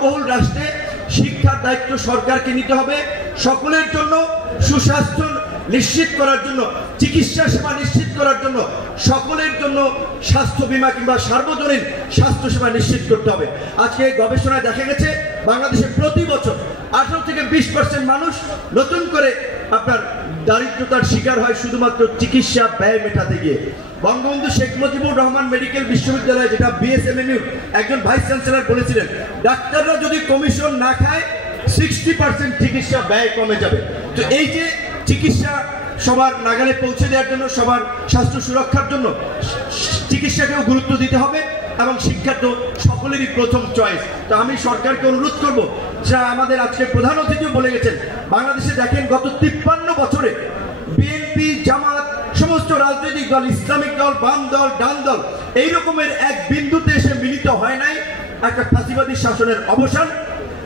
জনবহুল রাষ্ট্রে শিক্ষার দায়িত্ব সরকারকে নিতে হবে। সকলের জন্য সুস্বাস্থ্য নিশ্চিত করার জন্য, চিকিৎসা সেবা নিশ্চিত করার জন্য, সকলের জন্য স্বাস্থ্য বীমা কিংবা সার্বজনীন স্বাস্থ্য সেবা নিশ্চিত করতে হবে। আজকে গবেষণায় দেখা গেছে বাংলাদেশে প্রতি বছর 18 থেকে 20% মানুষ নতুন করে আপনার দারিদ্রতার শিকার হয় শুধুমাত্র চিকিৎসা ব্যয় মেটাতে গিয়ে। বঙ্গবন্ধু শেখ মুজিবুর রহমান মেডিকেল বিশ্ববিদ্যালয়, যেটা বিএসএমএমইউ একজন ভাইস চ্যান্সেলর বলেছিলেন, ডাক্তাররা যদি কমিশন না খায় 60% চিকিৎসা ব্যয় কমে যাবে। তো এই যে চিকিৎসা সবার নাগালে পৌঁছে দেওয়ার জন্য, সবার স্বাস্থ্য সুরক্ষার জন্য চিকিৎসাকেও গুরুত্ব দিতে হবে এবং শিক্ষা তো সকলেরই প্রথম চয়েস। তো আমি সরকারকে অনুরোধ করব, যা আমাদের আজকে প্রধান অতিথিও বলে গেছেন, বাংলাদেশে দেখেন গত 53 বছরে বিএনপি, জামাত, সমস্ত রাজনৈতিক দল, ইসলামিক দল, বাম দল, ডান দল এই রকমের এক বিন্দুতে এসে মিলিত হয় নাই একটা ফাঁসিবাদী শাসনের অবসান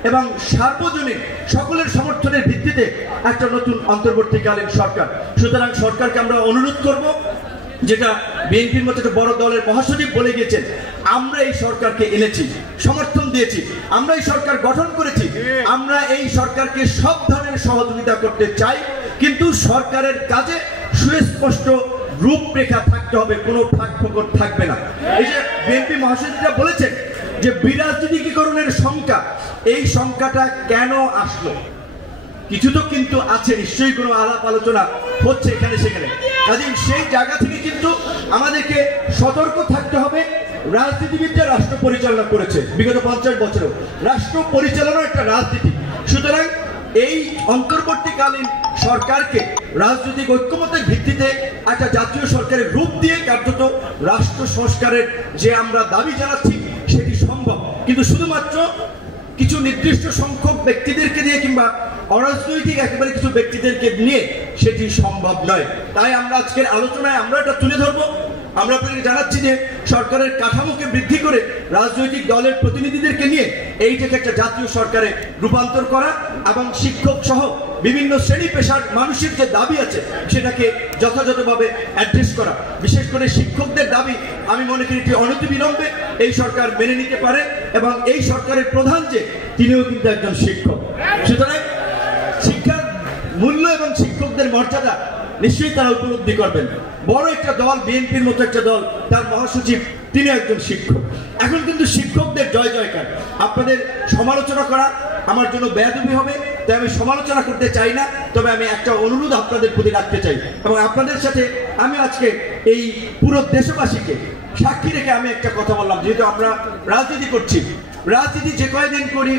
এবং সার্বজনীন সকলের সমর্থনের ভিত্তিতে একটা নতুন অন্তর্বর্তীকালীন সরকার। সুতরাং সরকারকে আমরা অনুরোধ করব, যেটা বিএনপির মতো একটা বড় দলের মহাসচিব বলে গিয়েছেন, আমরা এই সরকারকে এনেছি, সমর্থন দিয়েছি, আমরা এই সরকার গঠন করেছি, আমরা এই সরকারকে সব ধরনের সহযোগিতা করতে চাই, কিন্তু সরকারের কাজে সুস্পষ্ট রূপরেখা থাকতে হবে, কোনো ফাঁকফোকর থাকবে না। এই যে বিএনপি মহাসচিবরা বলেছেন যে বিরাজনীতিকরণের শঙ্কা, এই শঙ্কাটা কেন আসলো? কিছু তো কিন্তু আছে, নিশ্চয়ই কোনো আলাপ আলোচনা হচ্ছে এখানে সেখানে। কাজে সেই জায়গা থেকে কিন্তু আমাদেরকে সতর্ক থাকতে হবে। রাজনীতিবিদরা রাষ্ট্র পরিচালনা করেছে বিগত 50 বছরেও, রাষ্ট্র পরিচালনা একটা রাজনীতি। সুতরাং এই অন্তর্বর্তীকালীন সরকারকে রাজনৈতিক ঐক্যমতের ভিত্তিতে একটা জাতীয় সরকারের রূপ দিয়ে কার্যত রাষ্ট্র সংস্কারের যে আমরা দাবি জানাচ্ছি সেটি সম্ভব, কিন্তু শুধুমাত্র কিছু নির্দিষ্ট সংখ্যক ব্যক্তিদেরকে দিয়ে কিংবা অরাজনৈতিক একেবারে কিছু ব্যক্তিদেরকে নিয়ে সেটি সম্ভব নয়। তাই আমরা আজকের আলোচনায় আমরা এটা তুলে ধরবো। আমরা আপনাকে জানাচ্ছি যে সরকারের কাঠামোকে বৃদ্ধি করে রাজনৈতিক দলের প্রতিনিধিদেরকে নিয়ে এইটাকে একটা জাতীয় সরকারে রূপান্তর করা এবং শিক্ষক সহ বিভিন্ন শ্রেণী পেশার মানুষের যে দাবি আছে সেটাকে যথাযথভাবে অ্যাড্রেস করা। বিশেষ করে শিক্ষকদের দাবি আমি মনে করি অনতিবিলম্বে এই সরকার মেনে নিতে পারে এবং এই সরকারের প্রধান যে তিনিও কিন্তু একজন শিক্ষক। সুতরাং শিক্ষার মূল্য এবং শিক্ষকদের মর্যাদা নিশ্চয়ই তারা উপলব্ধি করবেন। বড় একটা দল, বিএনপির মতো একটা দল, তার মহাসচিব তিনি একজন শিক্ষক। এখন কিন্তু শিক্ষকদের জয় জয়কার। আপনাদের সমালোচনা করা আমার জন্য বেয়াদবি হবে, তাই আমি সমালোচনা করতে চাই না। তবে আমি একটা অনুরোধ আপনাদের প্রতি রাখতে চাই এবং আপনাদের সাথে আমি আজকে এই পুরো দেশবাসীকে সাক্ষী রেখে আমি একটা কথা বললাম, যেহেতু আমরা রাজনীতি করছি, রাজনীতি যে কয়দিন করি,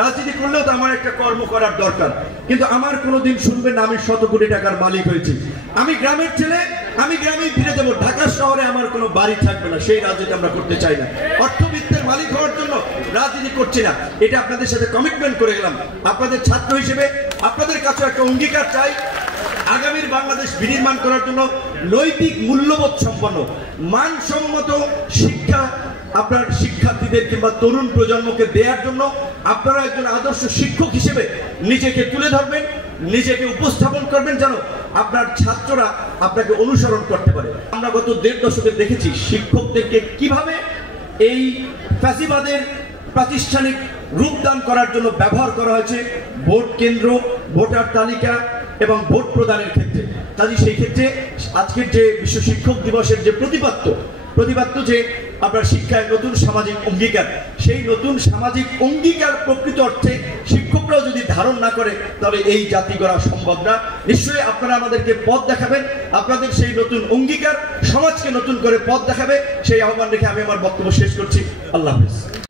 রাজনীতি করলেও তো আমার একটা কর্ম করার দরকার, কিন্তু আমার কোনোদিন শুনবেন না আমি 100 কোটি টাকার মালিক হয়েছি। আমি গ্রামের ছেলে, আমি গ্রামেই ফিরে যাবো, ঢাকা শহরে আমার কোনো বাড়ি থাকবে না, সেই রাজনীতি আমরা করতে চাই না। অর্থবিত্তের মালিক হওয়ার জন্য রাজনীতি করছি না, এটা আপনাদের সাথে কমিটমেন্ট করে গেলাম। আপনাদের ছাত্র হিসেবে আপনাদের কাছে একটা অঙ্গীকার চাই, আগামীর বাংলাদেশ বিনির্মাণ করার জন্য নৈতিক মূল্যবোধ সম্পন্ন মানসম্মত শিক্ষা আপনার শিক্ষার্থীদের কিংবা তরুণ প্রজন্মকে দেওয়ার জন্য আপনারা একজন আদর্শ শিক্ষক হিসেবে নিজেকে তুলে ধরবেন, নিজেকে উপস্থাপন করবেন, যেন আপনার ছাত্ররা আপনাকে অনুসরণ করতে পারে। আমরা গত 1.5 দশকে দেখেছি শিক্ষকদেরকে কিভাবে এই ফ্যাসিবাদের প্রাতিষ্ঠানিক রূপদান করার জন্য ব্যবহার করা হয়েছে ভোট কেন্দ্র, ভোটার তালিকা এবং ভোট প্রদানের ক্ষেত্রে। কাজে সেই ক্ষেত্রে আজকের যে বিশ্ব শিক্ষক দিবসের যে প্রতিপাদ্য যে আপনার শিক্ষায় নতুন সামাজিক অঙ্গীকার, সেই নতুন সামাজিক অঙ্গীকার প্রকৃত অর্থে শিক্ষকরাও যদি ধারণ না করে তাহলে এই জাতি গড়া সম্ভব না। নিশ্চয়ই আপনারা আমাদেরকে পথ দেখাবেন, আপনাদের সেই নতুন অঙ্গীকার সমাজকে নতুন করে পথ দেখাবে, সেই আহ্বান রেখে আমি আমার বক্তব্য শেষ করছি। আল্লাহ হাফেজ।